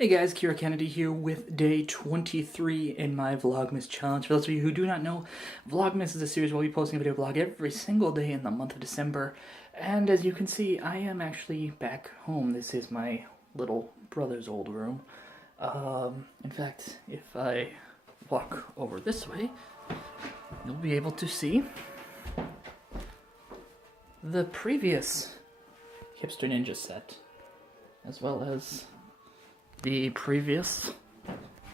Hey guys, KiraKennedy here with day 23 in my Vlogmas challenge. For those of you who do not know, Vlogmas is a series where we'll be posting a video blog every single day in the month of December. And as you can see, I am actually back home. This is my little brother's old room. In fact, if I walk over this way, you'll be able to see the previous Hipster Ninja set, as well as the previous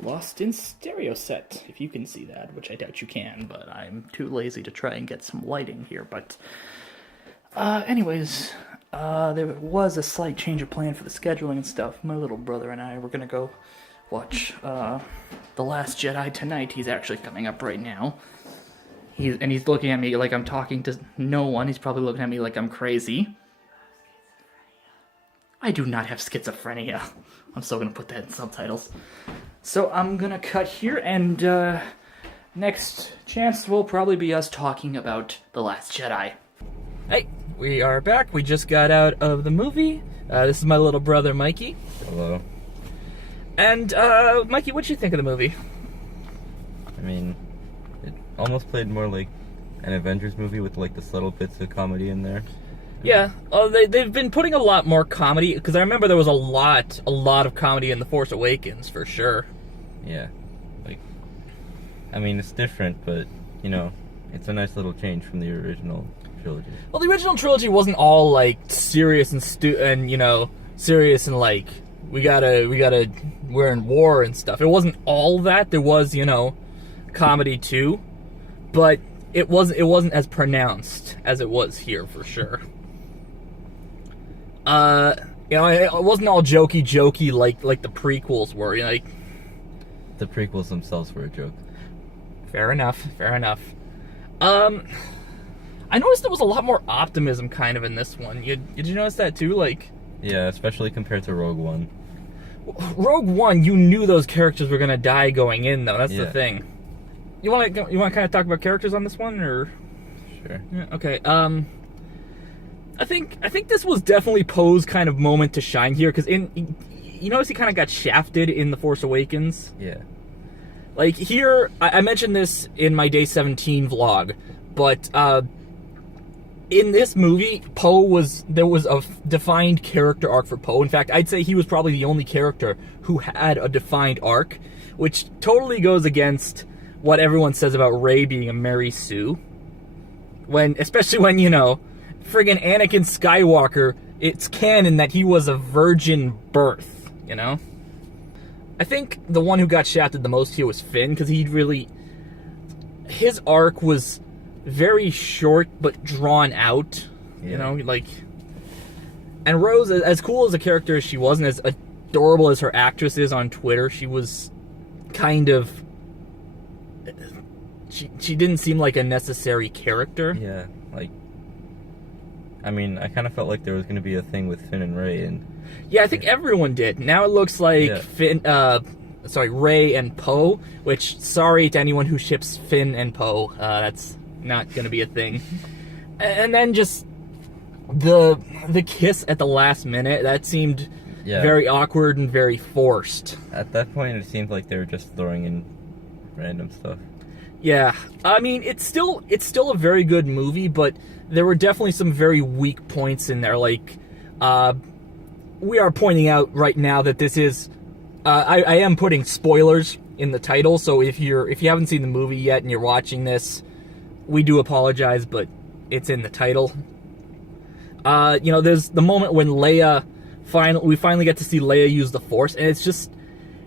Lost in Stereo set, if you can see that, which I doubt you can, but I'm too lazy to try and get some lighting here. But anyways, there was a slight change of plan for the scheduling and stuff. My little brother and I were gonna go watch The Last Jedi tonight. He's actually coming up right now. He's looking at me like I'm talking to no one. He's probably looking at me like I'm crazy. I do not have schizophrenia. I'm still going to put that in subtitles. So I'm going to cut here, and next chance will probably be us talking about The Last Jedi. Hey, we are back. We just got out of the movie. This is my little brother, Mikey. Hello. And, Mikey, what'd you think of the movie? I mean, it almost played more like an Avengers movie with like the subtle bits of comedy in there. Yeah, they've been putting a lot more comedy, because I remember there was a lot of comedy in The Force Awakens, for sure. Yeah, like, I mean, it's different, but, you know, it's a nice little change from the original trilogy. Well, the original trilogy wasn't all, like, serious and you know, serious and, like, we're in war and stuff. It wasn't all that. There was, you know, comedy, too, but it wasn't as pronounced as it was here, for sure. You know, it wasn't all jokey like the prequels were. You know, like, the prequels themselves were a joke. Fair enough. I noticed there was a lot more optimism kind of in this one. Did you notice that too? Like, yeah, especially compared to Rogue One. Rogue One, you knew those characters were gonna die going in, though. That's the thing. You want to kind of talk about characters on this one, or? Sure. Yeah, okay. I think this was definitely Poe's kind of moment to shine here, because you notice he kind of got shafted in The Force Awakens? Yeah. Like, here, I mentioned this in my Day 17 vlog, but, in this movie, there was a defined character arc for Poe. In fact, I'd say he was probably the only character who had a defined arc, which totally goes against what everyone says about Rey being a Mary Sue. Especially when, you know, friggin' Anakin Skywalker, it's canon that he was a virgin birth, you know? I think the one who got shafted the most here was Finn, because his arc was very short but drawn out, you know, like. And Rose, as cool as a character as she was, and as adorable as her actress is on Twitter, she was kind of, she didn't seem like a necessary character. Yeah, like, I mean, I kind of felt like there was going to be a thing with Finn and Rey, and yeah, I think everyone did. Now it looks like Rey and Poe, which, sorry to anyone who ships Finn and Poe, that's not going to be a thing. And then just the kiss at the last minute, that seemed very awkward and very forced. At that point, it seemed like they were just throwing in random stuff. Yeah, I mean, it's still a very good movie, but there were definitely some very weak points in there. Like, we are pointing out right now that this is, I am putting spoilers in the title, so if you haven't seen the movie yet and you're watching this, we do apologize, but it's in the title. You know, there's the moment when we finally get to see Leia use the Force, and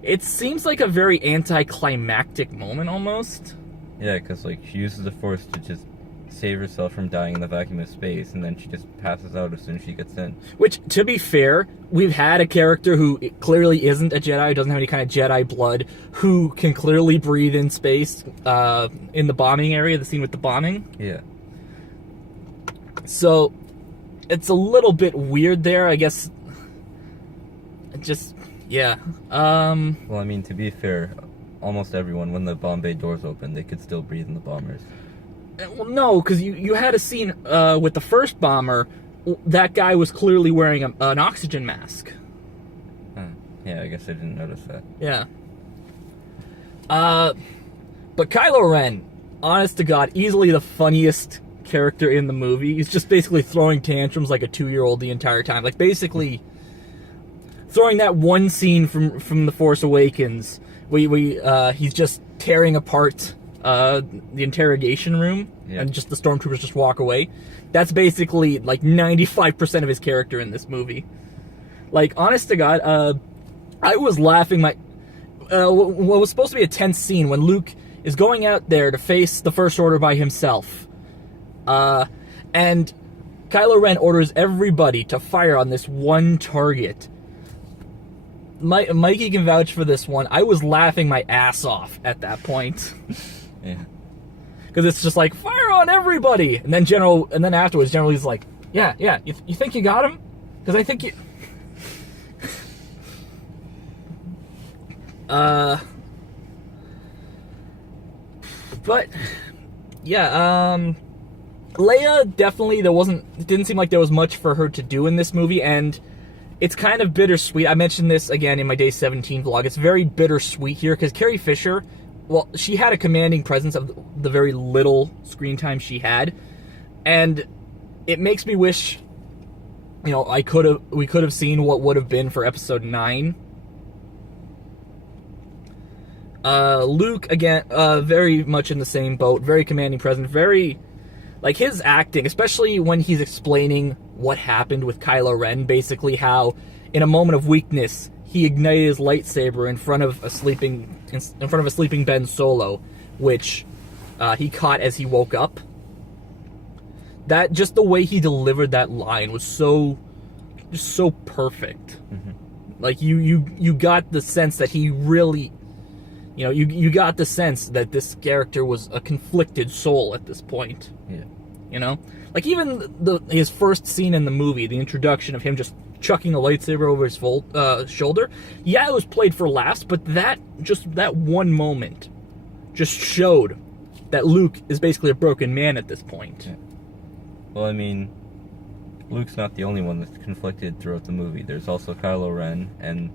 it seems like a very anticlimactic moment almost. Yeah, because, like, she uses the Force to just save herself from dying in the vacuum of space, and then she just passes out as soon as she gets in. Which, to be fair, we've had a character who clearly isn't a Jedi, doesn't have any kind of Jedi blood, who can clearly breathe in space, in the bombing area, the scene with the bombing. Yeah. So, it's a little bit weird there, I guess. Yeah. Well, I mean, to be fair, almost everyone, when the bomb bay doors open, they could still breathe in the bombers. Well, no, because you had a scene with the first bomber. That guy was clearly wearing an oxygen mask. Yeah, I guess I didn't notice that. Yeah. But Kylo Ren, honest to God, easily the funniest character in the movie. He's just basically throwing tantrums like a 2-year-old the entire time. Like, basically throwing that one scene from The Force Awakens, he's just tearing apart the interrogation room, and just the stormtroopers just walk away. That's basically like 95% of his character in this movie. Like, honest to God, I was laughing what was supposed to be a tense scene when Luke is going out there to face the First Order by himself. And Kylo Ren orders everybody to fire on this one target. Mikey can vouch for this one. I was laughing my ass off at that point. Yeah. Because it's just like, fire on everybody! And then afterwards, General's like, yeah, you think you got him? Because I think you... But, yeah, Leia, definitely, didn't seem like there was much for her to do in this movie, and it's kind of bittersweet. I mentioned this again in my Day 17 vlog. It's very bittersweet here, because Carrie Fisher, well, she had a commanding presence of the very little screen time she had, and it makes me wish, you know, we could have seen what would have been for Episode 9. Luke, again, very much in the same boat, very commanding presence, very, like, his acting, especially when he's explaining what happened with Kylo Ren, basically how, in a moment of weakness, he ignited his lightsaber in front of a sleeping Ben Solo, which, he caught as he woke up. That, just the way he delivered that line was so perfect. Mm-hmm. Like, you got the sense that he really... You know, you got the sense that this character was a conflicted soul at this point. Yeah. You know? Like, even his first scene in the movie, the introduction of him just chucking a lightsaber over his shoulder, yeah, it was played for laughs, but that one moment just showed that Luke is basically a broken man at this point. Yeah. Well, I mean, Luke's not the only one that's conflicted throughout the movie. There's also Kylo Ren, and...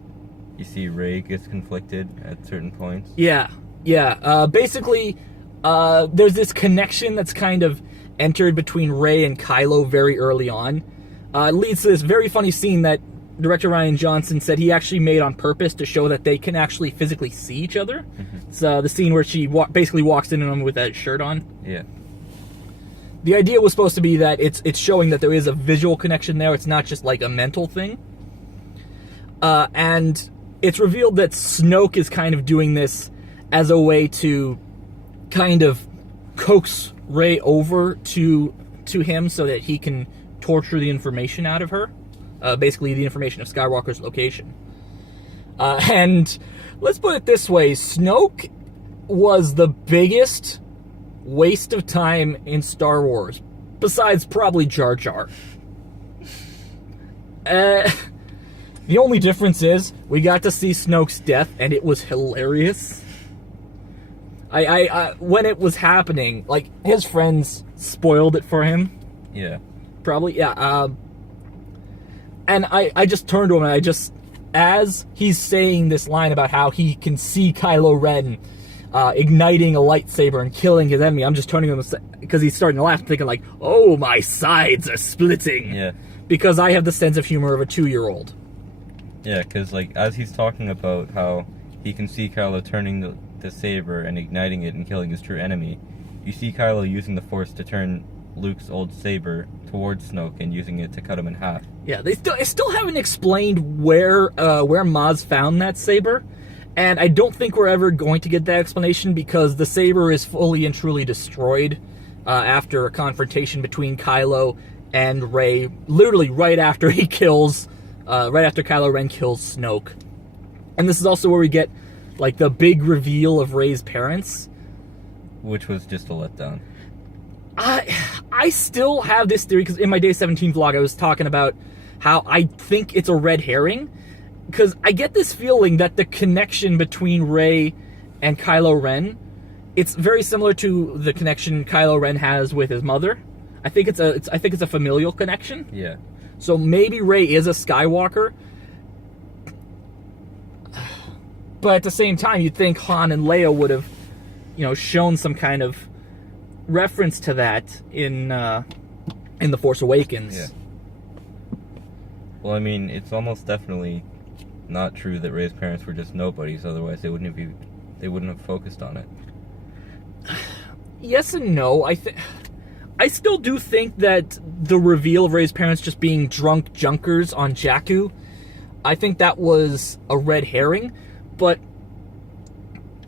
You see Rey gets conflicted at certain points. Yeah. Basically, there's this connection that's kind of entered between Rey and Kylo very early on. It leads to this very funny scene that director Rian Johnson said he actually made on purpose to show that they can actually physically see each other. Mm-hmm. It's the scene where she basically walks in on him with that shirt on. Yeah. The idea was supposed to be that it's showing that there is a visual connection there. It's not just like a mental thing. And... It's revealed that Snoke is kind of doing this as a way to kind of coax Rey over to him so that he can torture the information out of her. Basically, the information of Skywalker's location. And let's put it this way, Snoke was the biggest waste of time in Star Wars, besides probably Jar Jar. The only difference is, we got to see Snoke's death, and it was hilarious. When it was happening, like, his friends spoiled it for him. Yeah. Probably, yeah. And I just turned to him, and as he's saying this line about how he can see Kylo Ren igniting a lightsaber and killing his enemy, I'm just turning to him, because he's starting to laugh, thinking like, oh, my sides are splitting. Yeah. Because I have the sense of humor of a 2-year-old. Yeah, because, like, as he's talking about how he can see Kylo turning the saber and igniting it and killing his true enemy, you see Kylo using the Force to turn Luke's old saber towards Snoke and using it to cut him in half. Yeah, they still haven't explained where Maz found that saber, and I don't think we're ever going to get that explanation because the saber is fully and truly destroyed after a confrontation between Kylo and Rey, literally right after he kills... right after Kylo Ren kills Snoke. And this is also where we get, like, the big reveal of Rey's parents. Which was just a letdown. I still have this theory, because in my Day 17 vlog I was talking about how I think it's a red herring. Because I get this feeling that the connection between Rey and Kylo Ren, it's very similar to the connection Kylo Ren has with his mother. I think it's a familial connection. Yeah. So maybe Rey is a Skywalker. But at the same time, you'd think Han and Leia would have, shown some kind of reference to that in The Force Awakens. Yeah. Well, I mean, it's almost definitely not true that Rey's parents were just nobodies. Otherwise, they wouldn't have focused on it. Yes and no. I still do think that the reveal of Rey's parents just being drunk junkers on Jakku, I think that was a red herring. But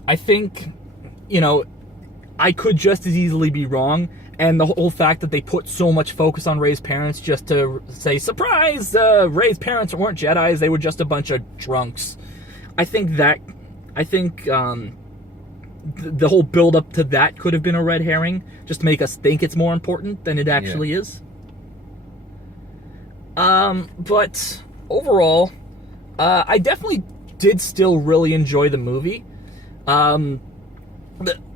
I think, I could just as easily be wrong. And the whole fact that they put so much focus on Rey's parents just to say, surprise, Rey's parents weren't Jedis, they were just a bunch of drunks. I think the whole build-up to that could have been a red herring, just to make us think it's more important than it actually is. But overall, I definitely did still really enjoy the movie.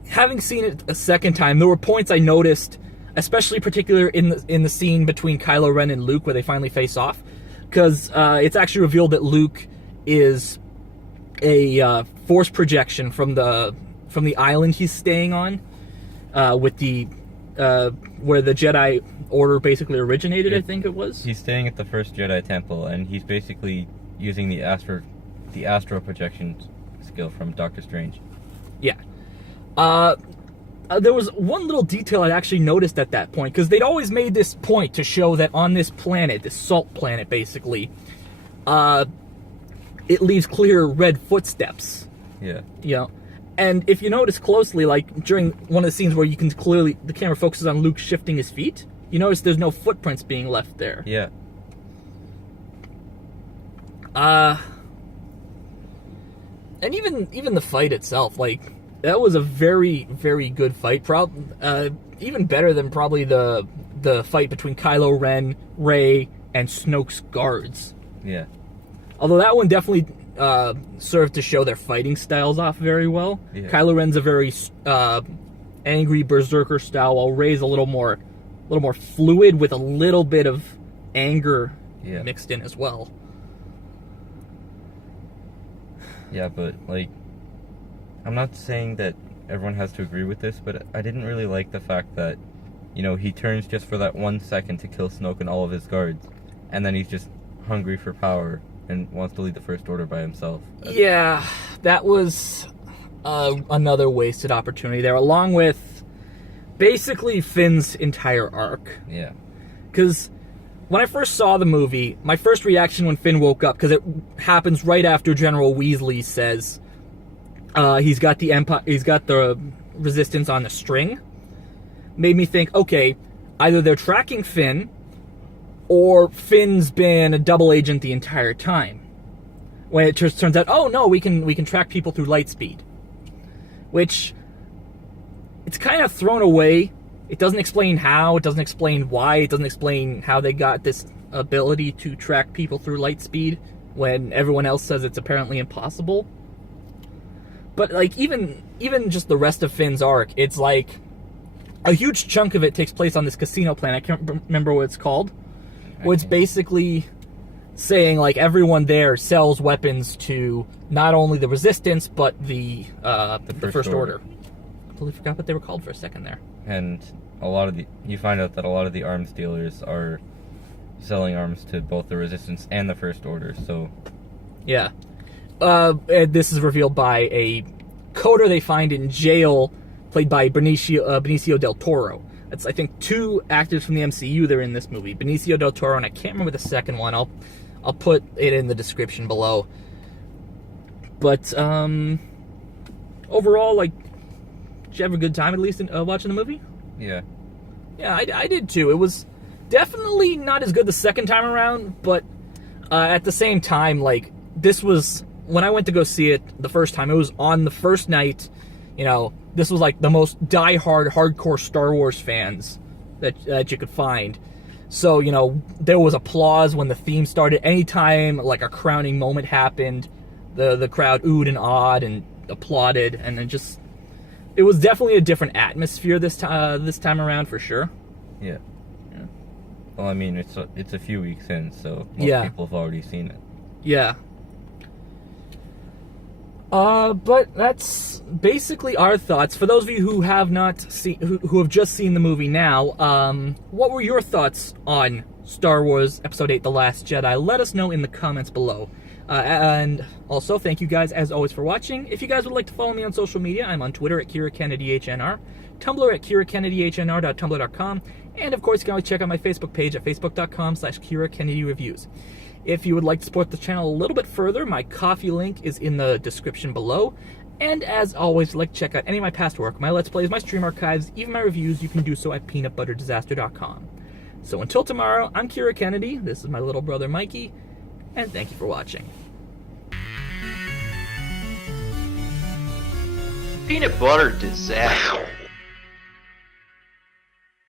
Having seen it a second time, there were points I noticed, especially particular in the scene between Kylo Ren and Luke where they finally face off, because it's actually revealed that Luke is a force projection from the island he's staying on, with the where the Jedi Order basically originated. I think it was. He's staying at the first Jedi Temple, and he's basically using the astral projection skill from Doctor Strange. Yeah. There was one little detail I'd actually noticed at that point, because they'd always made this point to show that on this planet, this salt planet basically, it leaves clear red footsteps. Yeah. And if you notice closely, like during one of the scenes where you can clearly, the camera focuses on Luke shifting his feet, you notice there's no footprints being left there. Yeah. And even the fight itself, like, that was a very, very good fight. Even better than probably the fight between Kylo Ren, Rey, and Snoke's guards. Yeah. Although that one definitely served to show their fighting styles off very well. Yeah. Kylo Ren's a very angry berserker style, while Rey's a little more fluid with a little bit of anger mixed in as well. Yeah, but like, I'm not saying that everyone has to agree with this, but I didn't really like the fact that, he turns just for that 1 second to kill Snoke and all of his guards, and then he's just hungry for power and wants to lead the First Order by himself. Yeah, that was another wasted opportunity there, along with basically Finn's entire arc. Yeah. Because when I first saw the movie, my first reaction when Finn woke up, because it happens right after General Weasley says he's got the Resistance on the string, made me think, okay, either they're tracking Finn, or Finn's been a double agent the entire time. When it just turns out, oh no, we can track people through light speed, which it's kind of thrown away. It doesn't explain how, it doesn't explain why, it doesn't explain how they got this ability to track people through light speed when everyone else says it's apparently impossible. But like even just the rest of Finn's arc, it's like a huge chunk of it takes place on this casino planet. I can't remember what it's called. Where it's basically saying like everyone there sells weapons to not only the Resistance but the First Order. I completely forgot what they were called for a second there. And you find out that a lot of the arms dealers are selling arms to both the Resistance and the First Order. So yeah. This is revealed by a coder they find in jail, played by Benicio del Toro. That's, I think, 2 actors from the MCU that are in this movie. Benicio del Toro, and I can't remember the second one. I'll put it in the description below. But overall, like, did you have a good time at least watching the movie? Yeah. Yeah, I did too. It was definitely not as good the second time around, but at the same time, like, this was, when I went to go see it the first time, it was on the first night. This was like the most die-hard, hardcore Star Wars fans that you could find. So, there was applause when the theme started. Anytime like a crowning moment happened, the crowd oohed and awed and applauded, and then it was definitely a different atmosphere this time around for sure. Yeah. Well, I mean, it's a few weeks in, so most people have already seen it. Yeah. But that's basically our thoughts. For those of you who have not seen, who have just seen the movie now, what were your thoughts on Star Wars Episode 8: The Last Jedi? Let us know in the comments below. And also, thank you guys, as always, for watching. If you guys would like to follow me on social media, I'm on Twitter at KiraKennedyHNR, Tumblr at KiraKennedyHNR.tumblr.com, and of course, you can always check out my Facebook page at facebook.com/KiraKennedyReviews. If you would like to support the channel a little bit further, my Ko-fi link is in the description below. And as always, if you'd like to check out any of my past work, my Let's Plays, my stream archives, even my reviews, you can do so at peanutbutterdisaster.com. So until tomorrow, I'm KiraKennedy, this is my little brother Mikey, and thank you for watching. Peanut butter disaster.